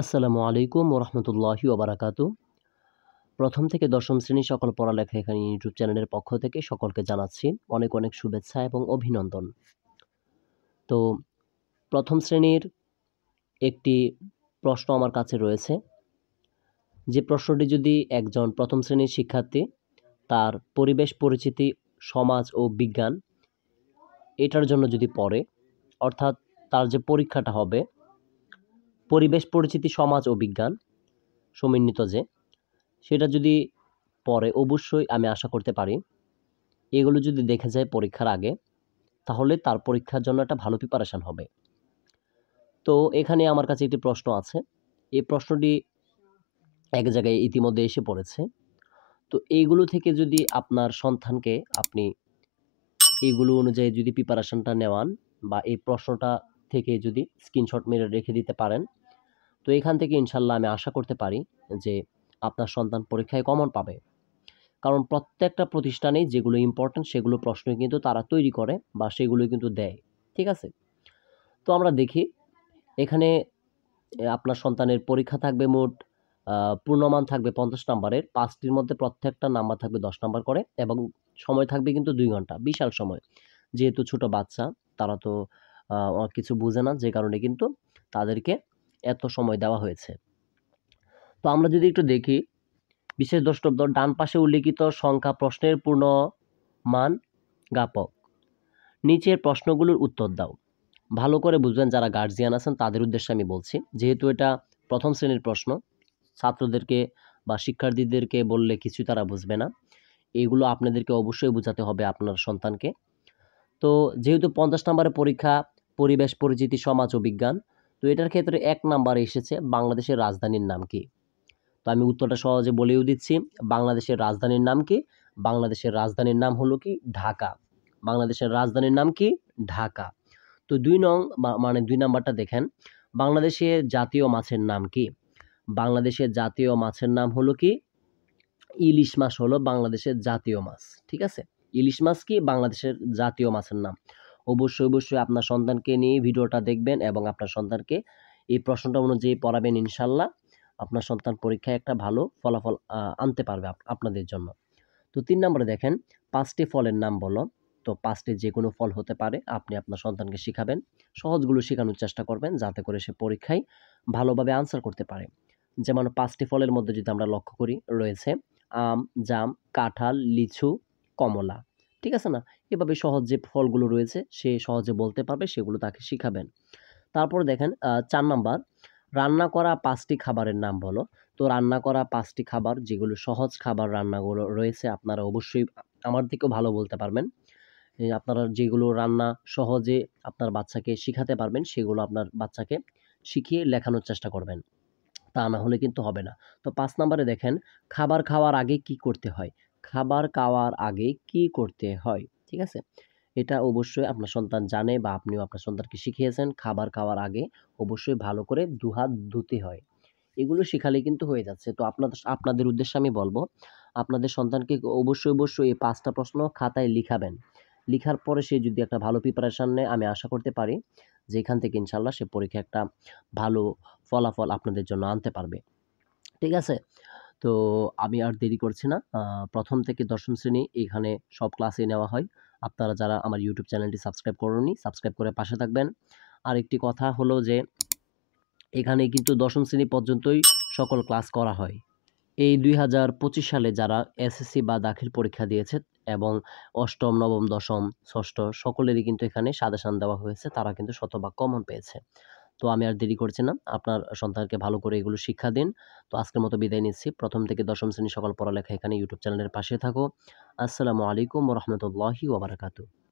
আসসালামু আলাইকুম ওরহমতুল্লাহি ওবারাকাতু। প্রথম থেকে দশম শ্রেণীর সকল পড়ালেখা এখানে ইউটিউব চ্যানেলের পক্ষ থেকে সকলকে জানাচ্ছি অনেক অনেক শুভেচ্ছা এবং অভিনন্দন। তো প্রথম শ্রেণীর একটি প্রশ্ন আমার কাছে রয়েছে। যে প্রশ্নটি যদি একজন প্রথম শ্রেণীর শিক্ষার্থী তার পরিবেশ পরিচিতি, সমাজ ও বিজ্ঞান এটার জন্য যদি পড়ে, অর্থাৎ তার যে পরীক্ষাটা হবে পরিবেশ পরিচিতি, সমাজ ও বিজ্ঞান সমন্বিত সেটা যদি পড়ে, অবশ্যই আমি আশা করতে পারি এগুলো যদি দেখে যায় পরীক্ষার আগে, তাহলে তার পরীক্ষার জন্য একটা ভালো প্রিপারেশন হবে। তো এখানে আমার কাছে একটি প্রশ্ন আছে। এই প্রশ্নটি এক জায়গায় ইতিমধ্যে এসে পড়েছে। তো এইগুলো থেকে যদি আপনার সন্তানকে আপনি এইগুলো অনুযায়ী যদি প্রিপারেশনটা নেওয়ান বা এই প্রশ্নটা থেকে যদি স্ক্রিনশট মেরে রেখে দিতে পারেন, তো এখান থেকে ইনশাল্লাহ আমি আশা করতে পারি যে আপনার সন্তান পরীক্ষায় কমন পাবে। কারণ প্রত্যেকটা প্রতিষ্ঠানেই যেগুলো ইম্পর্টেন্ট সেগুলো প্রশ্নই কিন্তু তারা তৈরি করে বা সেগুলোই কিন্তু দেয়। ঠিক আছে? তো আমরা দেখি এখানে আপনার সন্তানের পরীক্ষা থাকবে মোট পূর্ণমান থাকবে ৫০ নাম্বারের। ৫ টির মধ্যে প্রত্যেকটা নাম্বার থাকবে ১০ নাম্বার করে এবং সময় থাকবে কিন্তু ২ ঘন্টা। বিশাল সময়। যেহেতু ছোট বাচ্চা তারা তো কিছু বুঝে না, যে কারণে কিন্তু তাদেরকে এত সময় দেওয়া হয়েছে। তো আমরা যদি একটু দেখি, বিশেষ দ্রষ্টব্য ডান পাশে উল্লিখিত সংখ্যা প্রশ্নের পূর্ণ মান জ্ঞাপক। নিচের প্রশ্নগুলোর উত্তর দাও। ভালো করে বুঝবেন, যারা গার্জিয়ান আছেন তাদের উদ্দেশ্যে আমি বলছি। যেহেতু এটা প্রথম শ্রেণীর প্রশ্ন, ছাত্রদেরকে বা শিক্ষার্থীদেরকে বললে কিছুই তারা বুঝবে না। এগুলো আপনাদেরকে অবশ্যই বোঝাতে হবে আপনার সন্তানকে। তো যেহেতু ৫০ নাম্বারের পরীক্ষা, পরিবেশ পরিচিতি, সমাজ ও বিজ্ঞান, তো এটার ক্ষেত্রে ১ নাম্বারে এসেছে বাংলাদেশের রাজধানীর নাম কি? তো আমি উত্তরটা সহজে বলেও দিচ্ছি। বাংলাদেশের রাজধানীর নাম কি? বাংলাদেশের রাজধানীর নাম হলো কি? ঢাকা। বাংলাদেশের রাজধানীর নাম কি? ঢাকা। তো ২ নং মানে ২ নাম্বারটা দেখেন। বাংলাদেশের জাতীয় মাছের নাম কি? বাংলাদেশের জাতীয় মাছের নাম হলো কি? ইলিশ মাছ হলো বাংলাদেশের জাতীয় মাছ। ঠিক আছে? ইলিশ মাছ কি? বাংলাদেশের জাতীয় মাছের নাম। অবশ্যই, অবশ্যই আপনার সন্তানকে নিয়ে ভিডিওটা দেখবেন এবং আপনার সন্তানকে এই প্রশ্নটা অনুযায়ী পড়াবেন ইনশাআল্লাহ। আপনার সন্তান পরীক্ষায় একটা ভালো ফলাফল আনতে পারবে আপনাদের জন্য। তো ৩ নম্বরে দেখেন, ৫ টি ফলের নাম বলো। তো ৫ টি যেকোনো ফল হতে পারে। আপনি আপনার সন্তানকে শিখাবেন। সহজগুলো শেখানোর চেষ্টা করবেন যাতে করে সে পরীক্ষায় ভালোভাবে আনসার করতে পারে। যেমন ৫ টি ফলের মধ্যে যদি আমরা লক্ষ্য করি, রয়েছে আম, জাম, কাঁঠাল, লিচু, কমলা। ঠিক আছে না? এভাবে সহজ যে ফলগুলো রয়েছে সে সহজে বলতে পারবে, সেগুলো তাকে শিখাবেন। তারপরে দেখেন ৪ নাম্বার, রান্না করা ৫ টি খাবারের নাম বলো। তো রান্না করা ৫ টি খাবার, যেগুলো সহজ খাবার রান্নাগুলো রয়েছে, আপনারা অবশ্যই আমার থেকেও ভালো বলতে পারবেন। আপনারা যেগুলো রান্না সহজে আপনার বাচ্চাকে শিখাতে পারবেন, সেগুলো আপনার বাচ্চাকে শিখিয়ে লেখানোর চেষ্টা করবেন। তা না হলে কিন্তু হবে না। তো ৫ নাম্বারে দেখেন, খাবার খাওয়ার আগে কি করতে হয়? খাবার খাওয়ার আগে কি করতে হয়? ঠিক আছে? এটা অবশ্যই আপনার সন্তান জানে বা আপনিও আপনার সন্তানকে শিখিয়েছেন। খাবার খাওয়ার আগে অবশ্যই ভালো করে হাত ধুতে হয়। এগুলো শিখালেই কিন্তু হয়ে যাচ্ছে। তো আপনাদের উদ্দেশ্যে আমি বলব, আপনাদের সন্তানকে অবশ্যই, অবশ্যই এই ৫ টা প্রশ্ন খাতায় লিখাবেন। লিখার পরে সে যদি একটা ভালো প্রিপারেশন নেয়, আমি আশা করতে পারি যে এখান থেকে ইনশাআল্লাহ সে পরীক্ষায় একটা ভালো ফলাফল আপনাদের জন্য আনতে পারবে। ঠিক আছে? তো আমি আর দেরি করছি না। ১ম থেকে ১০ম শ্রেণী এখানে সব ক্লাসই নেওয়া হয়। আপনারা যারা আমার YouTube চ্যানেলটি সাবস্ক্রাইব করেননি, সাবস্ক্রাইব করে পাশে থাকবেন। আরেকটি কথা হলো যে এখানে কিন্তু ১০ম শ্রেণী পর্যন্তই সকল ক্লাস করা হয়। এই ২০২৫ সালে যারা এসএসসি বা দাখিল পরীক্ষা দিয়েছে এবং ৮ম, ৯ম, ১০ম, ৬ষ্ঠ সকলেরই কিন্তু এখানে সাজেশান দেওয়া হয়েছে। তারা কিন্তু শতভাগ কমন পেয়েছে। তো আমি আর দেরি করছি না। আপনার সন্তানকে ভালো করে এগুলো শিক্ষা দিন। তো আজকের মতো বিদায় নিচ্ছি। ১ম থেকে ১০ম শ্রেণীর সকল পড়ালেখা এখানে YouTube চ্যানেলের পাশে থাকো। আসসালামু আলাইকুম ওয়া রাহমাতুল্লাহি ওয়া বারাকাতুহু।